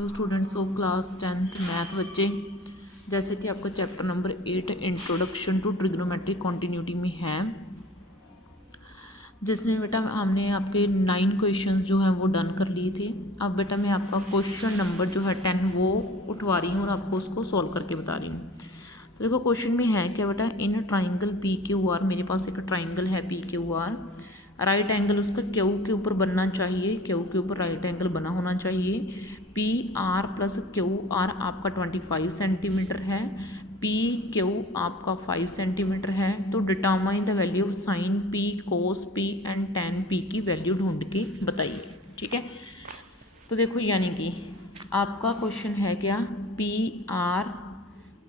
Hello students of class 10th math बच्चे, जैसे कि आपका chapter number 8 introduction to trigonometric continuity में है, जिसमें बेटा हमने आपके 9 क्वेश्चंस जो हैं वो डन कर लिए थे। अब बेटा मैं आपका क्वेश्चन नंबर जो है 10 वो उठवा रही हूँ और आपको उसको सॉल्व करके बता रही हूँ। तो देखो क्वेश्चन में है क्या बेटा, in triangle P Q R, मेरे पास एक ट्राइंगल है P Q R, right angle उसका क्यू के ऊपर बनना चाहिए, क्यू के ऊपर राइट एंगल बना होना चाहिए। P R plus Q are आपका 25 सेंटीमीटर है, पी क्यू आपका 5 सेंटीमीटर है। तो determine the value of sine P, cos P and ten P की वैल्यू ढूंढ के बताइए। ठीक है, तो देखो यानी कि आपका क्वेश्चन है क्या, P R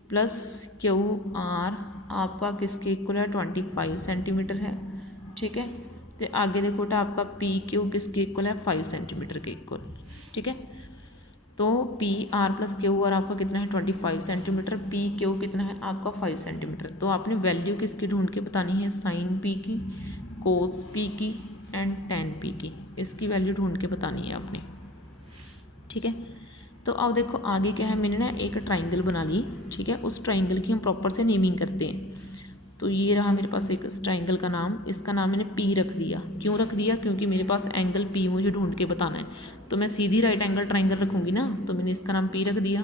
plus Q are आपका किसके इक्वल है, 25 सेंटीमीटर है। ठीक है, तो आगे देखो बेटा आपका पी क्यू किसके इक्वल है, 5 सेंटीमीटर के इक्वल। ठीक है, तो P R plus Q are आपका कितना है, 25 सेंटीमीटर, पी क्यू कितना है आपका 5 सेंटीमीटर। तो आपने वैल्यू किसकी ढूंढ के बतानी है, साइन पी की, कोस पी की एंड टेन पी की, इसकी वैल्यू ढूंढ के बतानी है आपने। ठीक है, तो अब देखो आगे क्या है, मैंने ना एक ट्राइंगल बना ली। ठीक है, उस ट्राइंगल की हम प्रॉपर से नेमिंग करते हैं। तो ये रहा मेरे पास एक ट्राइंगल का नाम, इसका नाम मैंने पी रख दिया। क्यों रख दिया, क्योंकि मेरे पास एंगल पी मुझे ढूंढ के बताना है, तो मैं सीधी राइट एंगल ट्राइंगल रखूँगी ना, तो मैंने इसका नाम पी रख दिया।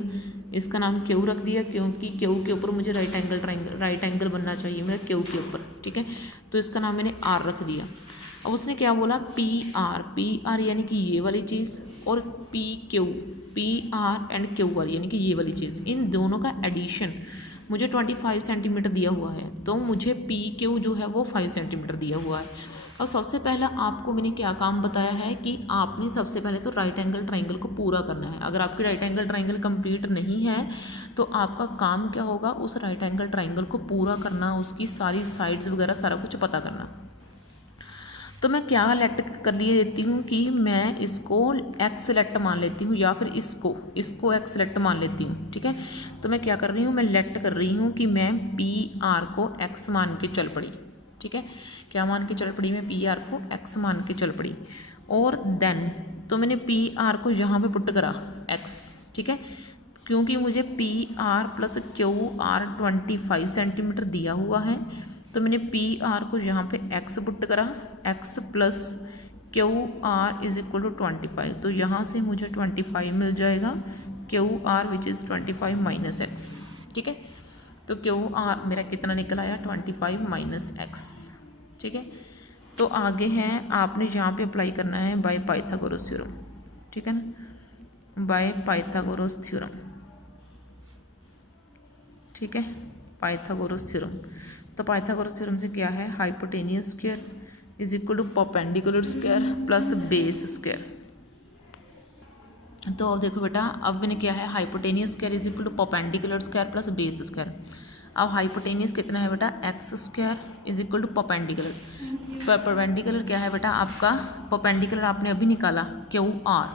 इसका नाम क्यू रख दिया, क्योंकि क्यू के ऊपर मुझे राइट एंगल बनना चाहिए मेरा क्यू के ऊपर। ठीक है, तो इसका नाम मैंने आर रख दिया। अब उसने क्या बोला, पी आर यानी कि ये वाली चीज़, और P R and Q R यानी कि ये वाली चीज़, इन दोनों का एडिशन मुझे 25 सेंटीमीटर दिया हुआ है, तो मुझे पी क्यू जो है वो 5 सेंटीमीटर दिया हुआ है। और सबसे पहला आपको मैंने क्या काम बताया है कि आपने सबसे पहले तो राइट एंगल ट्राइंगल को पूरा करना है। अगर आपकी राइट एंगल ट्राइंगल कंप्लीट नहीं है तो आपका काम क्या होगा, उस राइट एंगल ट्राइंगल को पूरा करना, उसकी सारी साइड्स वगैरह सारा कुछ पता करना। तो मैं क्या लेट कर लिए देती हूँ कि मैं इसको एक्स सेलेक्ट मान लेती हूँ, या फिर इसको एक्स सेलेक्ट मान लेती हूँ। ठीक है, तो मैं क्या कर रही हूँ, मैं लेट कर रही हूँ कि मैं पी आर को एक्स मान के चल पड़ी। ठीक है, क्या मान के चल पड़ी, मैं पी आर को एक्स मान के चल पड़ी। और देन तो मैंने पी आर को यहाँ पे पुट करा एक्स। ठीक है, क्योंकि मुझे P R plus Q are 25 centimetre दिया हुआ है, तो मैंने पी आर को यहाँ पे एक्स पुट करा, x plus Q R is equal to 25। तो यहाँ से मुझे 25 मिल जाएगा, Q R which is 25 minus x. ठीक है, तो क्यू आर मेरा कितना निकल आया, 25 माइनस एक्स। ठीक है, तो आगे हैं आपने यहाँ पे अप्लाई करना है बाय पाइथागोरस थ्योरम। ठीक है ना, बाय पाइथागोरस थ्योरम। ठीक है, पाइथागोरस थ्योरम। तो पाइथागोरस थ्योरम से क्या है, hypotenuse square is equal to perpendicular square plus base square. तो अब देखो बेटा, अब मैंने क्या है, hypotenuse square is equal to perpendicular square plus base square. अब हाइपोटेनियस कितना है बेटा, x square is equal to perpendicular. Perpendicular क्या है बेटा आपका, परपेंडिकुलर आपने अभी निकाला क्यू आर,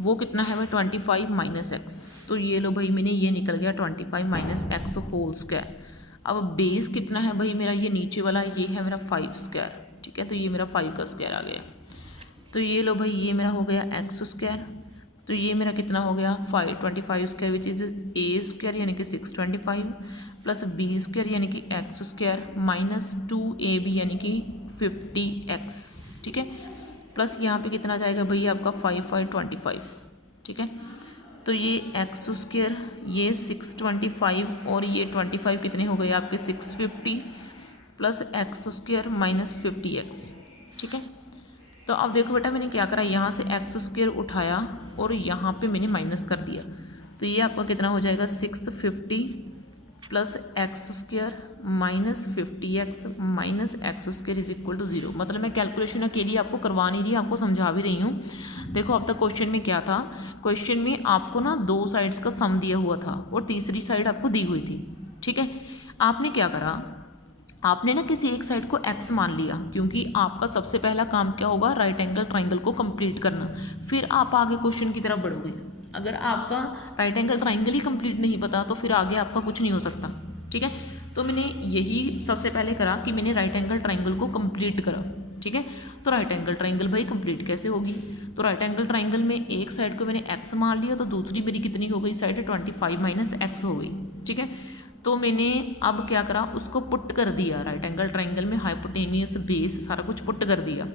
वो कितना है भाई 25 माइनस एक्स। तो ये लो भाई, मैंने ये निकल गया 25 माइनस एक्स होल स्क्वायर। अब बेस कितना है भाई मेरा, ये नीचे वाला ये है मेरा 5 स्क्वायर। ठीक है, तो ये मेरा 5 का स्क्वायर आ गया। तो ये लो भाई, ये मेरा हो गया एक्स स्क्वायर, तो ये मेरा कितना हो गया 25 square which is a square यानी कि 625 प्लस बी स्क्वायर यानी कि एक्स स्क्वायर माइनस 2ab यानी कि 50x। ठीक है, प्लस यहाँ पे कितना जाएगा भाई आपका 5 ठीक है, तो ये एक्स स्क्वायर, ये 625 और ये 25 कितने हो गए आपके 650 plus x square minus 50x। ठीक है, तो अब देखो बेटा मैंने क्या करा, यहाँ से एक्स स्क्वायर उठाया और यहाँ पे मैंने माइनस कर दिया, तो ये आपका कितना हो जाएगा 650 plus x square minus 50x minus x square is equal to 0। मतलब मैं कैलकुलेशन अकेली आपको करवा नहीं रही, आपको समझा भी रही हूँ। देखो अब तक क्वेश्चन में क्या था, क्वेश्चन में आपको ना 2 साइड्स का सम दिया हुआ था और तीसरी साइड आपको दी हुई थी। ठीक है, आपने क्या करा, आपने ना किसी एक साइड को x मान लिया, क्योंकि आपका सबसे पहला काम क्या होगा, राइट एंगल ट्राइंगल को कंप्लीट करना, फिर आप आगे क्वेश्चन की तरफ बढ़ोगे। अगर आपका राइट एंगल ट्राइंगल ही कंप्लीट नहीं पता तो फिर आगे आपका कुछ नहीं हो सकता। ठीक है, तो मैंने यही सबसे पहले करा कि मैंने राइट एंगल ट्राइंगल को कंप्लीट करा। ठीक है। तो राइट एंगल ट्राइंगल भाई कंप्लीट कैसे होगी? तो राइट एंगल ट्राइंगल में एक साइड को मैंने x मान लिया, तो दूसरी मेरी कितनी हो गई साइड 25 माइनस x हो गई, ठीक है। तो मैंने अब क्या करा, उसको पुट कर दिया राइट एंगल ट्राइंगल में, हाइपोटेनियस बेस सारा कुछ पुट कर दिया,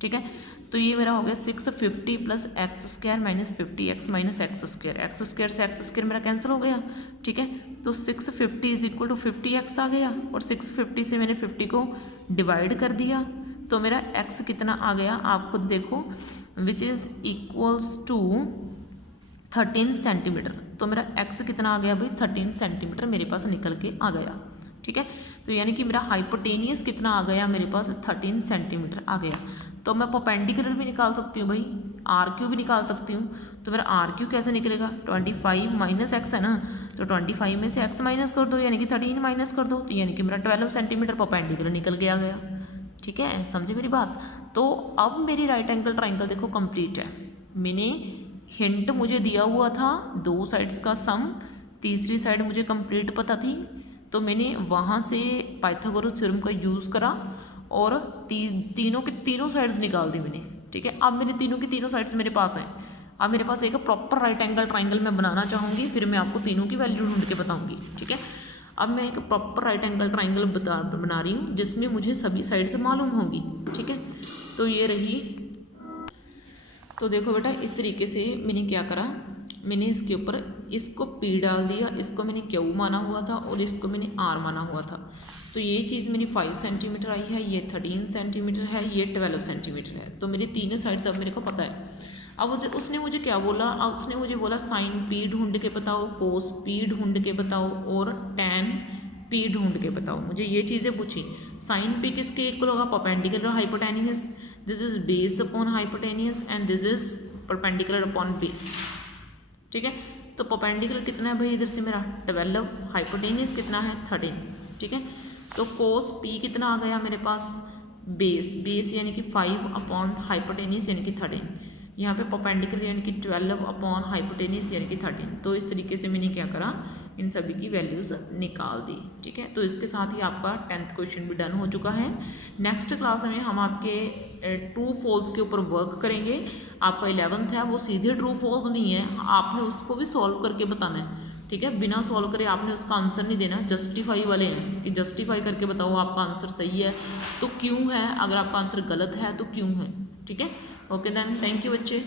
ठीक है। तो ये मेरा हो गया 650 plus x square minus 50x minus x square से एक्स स्क्वायर मेरा कैंसिल हो गया, ठीक है। तो 650 इज इक्वल टू 50x आ गया, और 650 से मैंने 50 को डिवाइड कर दिया, तो मेरा x कितना आ गया आप खुद देखो, which is equals to 13 centimetre. तो मेरा x कितना आ गया भाई 13 सेंटीमीटर मेरे पास निकल के आ गया, ठीक है। तो यानी कि मेरा हाइपोटेनियस कितना आ गया मेरे पास 13 सेंटीमीटर आ गया। तो मैं परपेंडिकुलर भी निकाल सकती हूँ भाई, RQ भी निकाल सकती हूँ। तो मेरा RQ कैसे निकलेगा, 25 माइनस एक्स है ना, तो 25 में से x माइनस कर दो यानी कि 13 माइनस कर दो, तो यानी कि मेरा 12 सेंटीमीटर परपेंडिकुलर निकल के आ गया, ठीक है। समझे मेरी बात? तो अब मेरी राइट एंगल ट्राइंगल देखो कंप्लीट है। मैंने हिंट मुझे दिया हुआ था 2 साइड्स का सम, तीसरी साइड मुझे कंप्लीट पता थी, तो मैंने वहाँ से पाइथागोरस थ्योरम का यूज़ करा और तीनों के तीनों साइड्स निकाल दी मैंने, ठीक है। अब मेरे तीनों की तीनों साइड्स मेरे पास हैं। अब मेरे पास एक प्रॉपर राइट एंगल ट्राइंगल मैं बनाना चाहूँगी, फिर मैं आपको तीनों की वैल्यू ढूंढ के बताऊँगी, ठीक है। अब मैं एक प्रॉपर राइट एंगल ट्राइंगल बना रही हूँ जिसमें मुझे सभी साइड से मालूम होगी, ठीक है। तो ये रही, तो देखो बेटा इस तरीके से मैंने क्या करा, मैंने इसके ऊपर इसको P डाल दिया, इसको मैंने Q माना हुआ था और इसको मैंने R माना हुआ था। तो ये चीज़ मेरी 5 सेंटीमीटर आई है, ये 13 सेंटीमीटर है, ये 12 सेंटीमीटर है। तो मेरी तीनों साइड्स अब मेरे को पता है। अब उसने मुझे क्या बोला, अब उसने मुझे बोला साइन P ढूंढ के बताओ, कोस P ढूंढ के बताओ और tan P ढूंढ के बताओ। मुझे ये चीज़ें पूछी। साइन P किसके इक्वल होगा, perpendicular hypotenuse, this is base upon hypotenuse and this is perpendicular upon base, ठीक है। तो परपेंडिकुलर कितना है भाई इधर से मेरा 12, हाइपोटेनियस कितना है 13, ठीक है। तो कोस P कितना आ गया मेरे पास, बेस यानी कि 5 अपॉन हाइपोटेनियस यानी कि 13, यहाँ पे परपेंडिकुलर यानी कि 12 अपॉन हाइपोटेनियस यानी कि 13। तो इस तरीके से मैंने क्या करा, इन सभी की वैल्यूज़ निकाल दी, ठीक है। तो इसके साथ ही आपका 10th क्वेश्चन भी डन हो चुका है। नेक्स्ट क्लास में हम आपके ट्रू फॉल्स के ऊपर वर्क करेंगे। आपका 11th है वो सीधे ट्रू फॉल्स नहीं है, आपने उसको भी सॉल्व करके बताना है, ठीक है। बिना सॉल्व करे आपने उसका आंसर नहीं देना, जस्टिफाई वाले हैं कि जस्टिफाई करके बताओ आपका आंसर सही है तो क्यों है, अगर आपका आंसर गलत है तो क्यों है, ठीक है। ओके देन, थैंक यू बच्चे।